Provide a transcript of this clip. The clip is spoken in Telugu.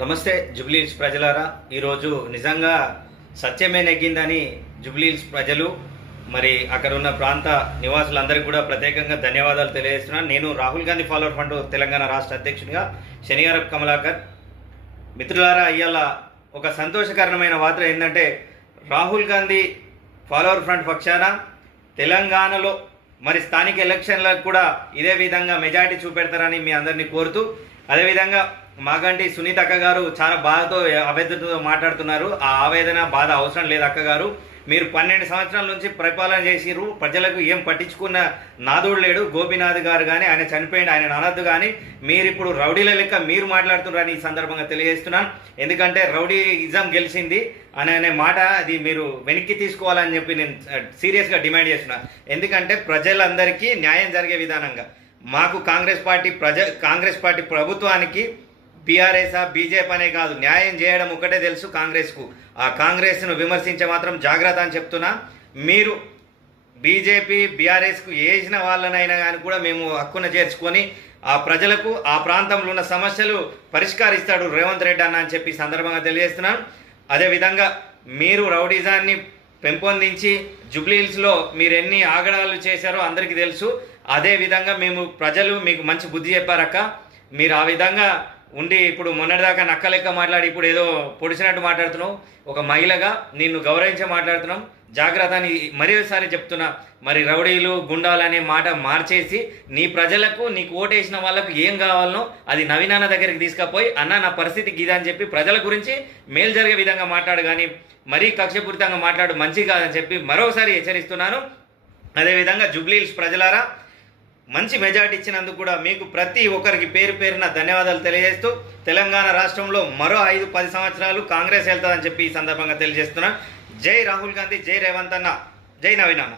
నమస్తే జూబ్లీహిల్స్ ప్రజలారా, ఈరోజు నిజంగా సత్యమే నెగ్గిందని జూబ్లీహిల్స్ ప్రజలు మరి అక్కడ ఉన్న ప్రాంత నివాసులందరికీ కూడా ప్రత్యేకంగా ధన్యవాదాలు తెలియజేస్తున్నాను. నేను రాహుల్ గాంధీ ఫాలోవర్ ఫండ్ తెలంగాణ రాష్ట్ర అధ్యక్షుడిగా శనిగారపు కమలాకర్. మిత్రులారా, ఇవాళ ఒక సంతోషకరమైన వార్త ఏంటంటే రాహుల్ గాంధీ ఫాలోవర్ ఫ్రంట్ పక్షాన తెలంగాణలో మరి స్థానిక ఎలక్షన్లకు కూడా ఇదే విధంగా మెజారిటీ చూపెడతారని మీ అందరినీ కోరుతూ, అదేవిధంగా మాగంటి సునీత అక్క గారు చాలా బాధతో ఆవేదనతో మాట్లాడుతున్నారు. ఆ ఆవేదన బాధ అవసరం లేదు అక్క గారు. మీరు 12 సంవత్సరాల నుంచి పరిపాలన చేసిరు, ప్రజలకు ఏం పట్టించుకున్న నాదుడు లేడు. గోపీనాథ్ గారు కానీ ఆయన చనిపోయింది, ఆయన అనద్దు. కానీ మీరు ఇప్పుడు రౌడీల లెక్క మీరు మాట్లాడుతున్నారని ఈ సందర్భంగా తెలియజేస్తున్నాను. ఎందుకంటే రౌడీయిజం గెలిచింది అనే మాట అది మీరు వెనక్కి తీసుకోవాలని చెప్పి నేను సీరియస్గా డిమాండ్ చేస్తున్నాను. ఎందుకంటే ప్రజలందరికీ న్యాయం జరిగే విధానంగా మాకు కాంగ్రెస్ పార్టీ ప్రభుత్వానికి బీఆర్ఎస్ బీజేపీ అనే కాదు, న్యాయం చేయడం ఒకటే తెలుసు కాంగ్రెస్కు. ఆ కాంగ్రెస్ను విమర్శించే మాత్రం జాగ్రత్త అని చెప్తున్నా. మీరు బీజేపీ బీఆర్ఎస్కు వేసిన వాళ్ళనైనా కానీ కూడా మేము హక్కున చేర్చుకొని ఆ ప్రజలకు ఆ ప్రాంతంలో ఉన్న సమస్యలు పరిష్కరిస్తాడు రేవంత్ రెడ్డి అన్న అని చెప్పి సందర్భంగా తెలియజేస్తున్నాను. అదేవిధంగా మీరు రౌడీజాన్ని పెంపొందించి జూబ్లీహిల్స్లో మీరు ఎన్ని ఆగడాలు చేశారో అందరికీ తెలుసు. అదేవిధంగా ప్రజలు మీకు మంచి బుద్ధి చెప్పారక్క. మీరు ఆ విధంగా ఉండి ఇప్పుడు మొన్నటిదాకా నక్క లెక్క మాట్లాడి ఇప్పుడు ఏదో పొడిచినట్టు మాట్లాడుతున్నావు. ఒక మహిళగా నిన్ను గౌరవించే మాట్లాడుతున్నాం. జాగ్రత్త అని మరోసారి చెప్తున్నా. మరి రౌడీలు గుండాలనే మాట మార్చేసి నీ ప్రజలకు నీకు ఓటేసిన వాళ్ళకు ఏం కావాలనో అది నవీనాన్న దగ్గరికి తీసుకుపోయి అన్న నా పరిస్థితి గీదా అని చెప్పి ప్రజల గురించి మేలు జరిగే విధంగా మాట్లాడు, కానీ మరీ కక్షపూరితంగా మాట్లాడు మంచి కాదని చెప్పి మరోసారి హెచ్చరిస్తున్నాను. అదేవిధంగా జూబ్లీహిల్స్ ప్రజలారా, మంచి మెజార్టీ ఇచ్చినందుకు కూడా మీకు ప్రతి ఒక్కరికి పేరు పేరున ధన్యవాదాలు తెలియజేస్తూ తెలంగాణ రాష్ట్రంలో మరో 5-10 సంవత్సరాలు కాంగ్రెస్ వెళ్తుందని చెప్పి ఈ సందర్భంగా తెలియజేస్తున్నా. జై రాహుల్ గాంధీ, జై రేవంత్ అన్న, జై నవీన్ అన్న.